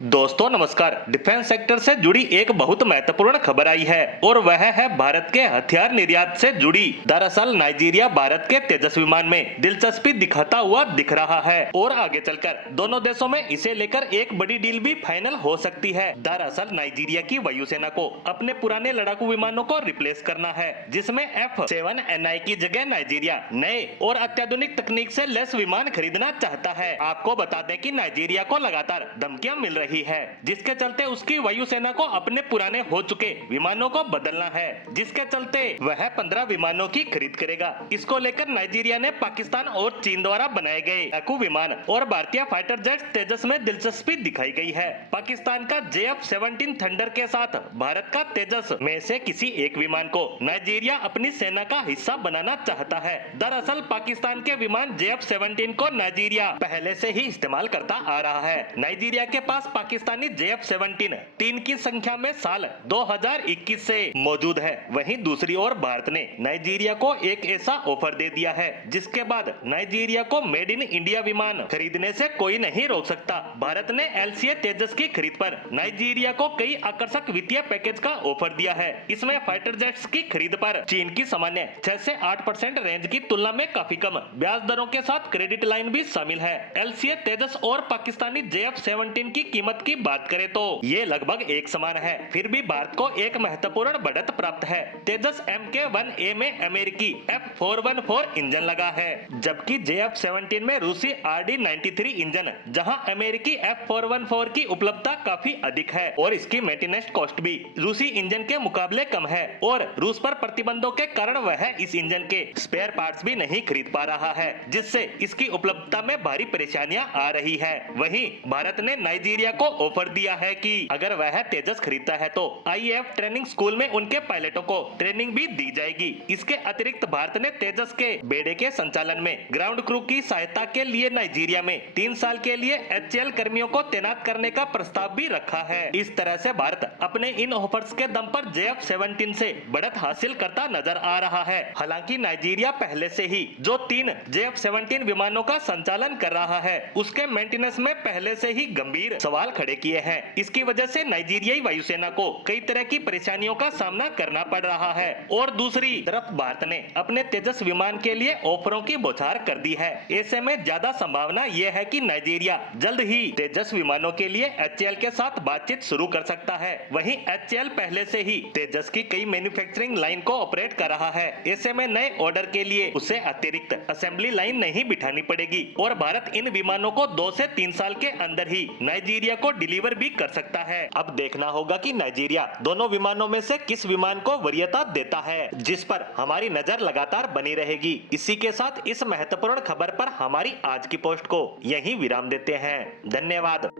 दोस्तों नमस्कार। Defence sector से जुड़ी एक बहुत महत्वपूर्ण खबर आई है और वह है भारत के हथियार निर्यात से जुड़ी। दरअसल नाइजीरिया भारत के तेजस विमान में दिलचस्पी दिखाता हुआ दिख रहा है और आगे चलकर दोनों देशों में इसे लेकर एक बड़ी डील भी फाइनल हो सकती है। दरअसल नाइजीरिया की वायुसेना को अपने पुराने लड़ाकू विमानों को रिप्लेस करना है, जिसमें F7NI की जगह नाइजीरिया नए और अत्याधुनिक तकनीक से लैस विमान खरीदना चाहता है। आपको बता दें कि नाइजीरिया को लगातार धमकियां मिल रही है, जिसके चलते उसकी वायुसेना को अपने पुराने हो चुके विमानों को बदलना है, जिसके चलते वह 15 विमानों की खरीद करेगा। इसको लेकर नाइजीरिया ने पाकिस्तान और चीन द्वारा बनाए गए लड़ाकू विमान और भारतीय फाइटर जेट तेजस में दिलचस्पी दिखाई गई है। पाकिस्तान का JF-17 थंडर के साथ भारत का तेजस में से किसी एक विमान को नाइजीरिया अपनी सेना का हिस्सा बनाना चाहता है। दरअसल पाकिस्तान के विमान JF-17 को नाइजीरिया पहले से ही इस्तेमाल करता आ रहा है। नाइजीरिया के पास पाकिस्तानी JF-17 3 की संख्या में साल 2021 से मौजूद है। वहीं दूसरी ओर भारत ने नाइजीरिया को एक ऐसा ऑफर दे दिया है जिसके बाद नाइजीरिया को मेड इन इंडिया विमान खरीदने से कोई नहीं रोक सकता। भारत ने LCA तेजस की खरीद पर नाइजीरिया को कई आकर्षक वित्तीय पैकेज का ऑफर दिया है। इसमें फाइटर जेट्स की खरीद पर चीन की सामान्य 6 से 8% रेंज की तुलना में काफी कम ब्याज दरों के साथ क्रेडिट लाइन भी शामिल है। LCA तेजस और पाकिस्तानी JF-17 की कीमत की बात करें तो ये लगभग एक समान है। फिर भी भारत को एक महत्वपूर्ण बढ़त प्राप्त है। तेजस MK-1A में अमेरिकी F414 इंजन लगा है, जबकि JF-17 में रूसी RD-93 इंजन, जहां अमेरिकी F414 की उपलब्धता काफी अधिक है और इसकी मेंटेनेंस कॉस्ट भी रूसी इंजन के मुकाबले कम है और रूस पर प्रतिबंधों के कारण वह इस इंजन के स्पेयर पार्ट्स भी नहीं खरीद पा रहा है, जिससे इसकी उपलब्धता में भारी परेशानियां आ रही है। वहीं भारत ने नाइजीरिया को ऑफर दिया है कि अगर वह तेजस खरीदता है तो IAF ट्रेनिंग स्कूल में उनके पायलटों को ट्रेनिंग भी दी जाएगी। इसके अतिरिक्त भारत ने तेजस के बेड़े के संचालन में ग्राउंड क्रू की सहायता के लिए नाइजीरिया में 3 साल के लिए HCL कर्मियों को तैनात करने का प्रस्ताव भी रखा है। इस तरह से भारत अपने इन ऑफर्स के दम पर JF-17 से बढ़त हासिल करता नजर आ रहा है। हालांकि नाइजीरिया पहले से ही जो 3 JF-17 विमानों का संचालन कर रहा है, उसके मेंटेनेंस में पहले से ही गंभीर सवाल खड़े किए हैं। इसकी वजह से नाइजीरियाई वायुसेना को कई तरह की परेशानियों का सामना करना पड़ रहा है और दूसरी तरफ भारत ने अपने तेजस विमान के लिए ऑफरों की बौछार कर दी है। ऐसे में ज्यादा संभावना यह है कि नाइजीरिया जल्द ही तेजस विमानों के लिए HCL के साथ बातचीत शुरू कर सकता है। वहीं HCL पहले से ही तेजस की कई मैन्युफैक्चरिंग लाइन को ऑपरेट कर रहा है। ऐसे में नए ऑर्डर के लिए उसे अतिरिक्त असेंबली लाइन नहीं बिठानी पड़ेगी और भारत इन विमानों को 2 से 3 साल के अंदर ही नाइजीरिया को डिलीवर भी कर सकता है। अब देखना होगा कि नाइजीरिया दोनों विमानों में से किस विमान को वरीयता देता है, जिस पर हमारी नजर लगातार बनी रहेगी। इसी के साथ इस महत्वपूर्ण खबर पर हमारी आज की पोस्ट को यहीं विराम देते हैं। धन्यवाद।